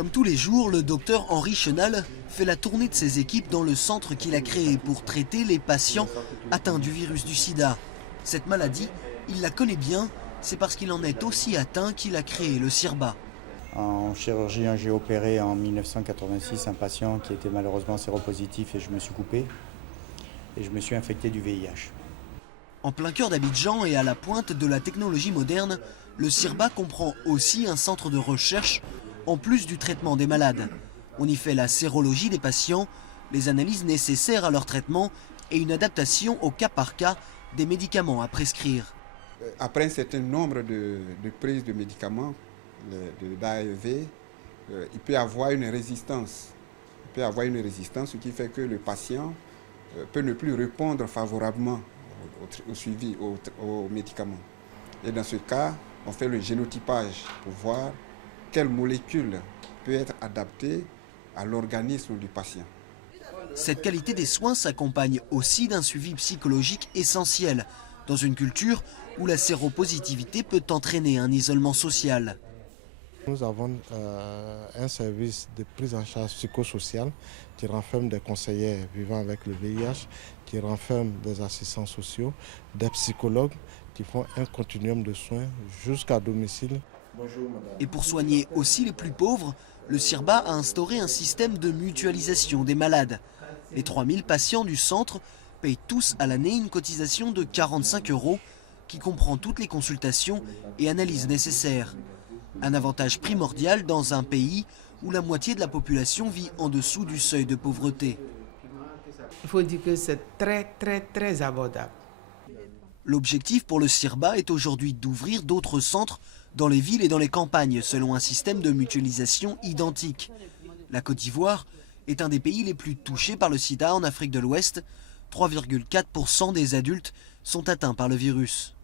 Comme tous les jours, le docteur Henri Chenal fait la tournée de ses équipes dans le centre qu'il a créé pour traiter les patients atteints du virus du sida. Cette maladie, il la connaît bien, c'est parce qu'il en est aussi atteint qu'il a créé le CIRBA. En chirurgie, j'ai opéré en 1986 un patient qui était malheureusement séropositif et je me suis coupé. Et je me suis infecté du VIH. En plein cœur d'Abidjan et à la pointe de la technologie moderne, le CIRBA comprend aussi un centre de recherche en plus du traitement des malades. On y fait la sérologie des patients, les analyses nécessaires à leur traitement et une adaptation au cas par cas des médicaments à prescrire. Après un certain nombre de prises de médicaments, d'ARV, il peut y avoir une résistance. Il peut y avoir une résistance, ce qui fait que le patient peut ne plus répondre favorablement au suivi, aux médicaments. Et dans ce cas, on fait le génotypage pour voir quelle molécule peut être adaptée à l'organisme du patient. Cette qualité des soins s'accompagne aussi d'un suivi psychologique essentiel, dans une culture où la séropositivité peut entraîner un isolement social. Nous avons un service de prise en charge psychosociale qui renferme des conseillers vivant avec le VIH, qui renferme des assistants sociaux, des psychologues qui font un continuum de soins jusqu'à domicile. Et pour soigner aussi les plus pauvres, le CIRBA a instauré un système de mutualisation des malades. Les 3000 patients du centre payent tous à l'année une cotisation de 45 € qui comprend toutes les consultations et analyses nécessaires. Un avantage primordial dans un pays où la moitié de la population vit en dessous du seuil de pauvreté. Il faut dire que c'est très abordable. L'objectif pour le CIRBA est aujourd'hui d'ouvrir d'autres centres dans les villes et dans les campagnes selon un système de mutualisation identique. La Côte d'Ivoire est un des pays les plus touchés par le sida en Afrique de l'Ouest. 3,4% des adultes sont atteints par le virus.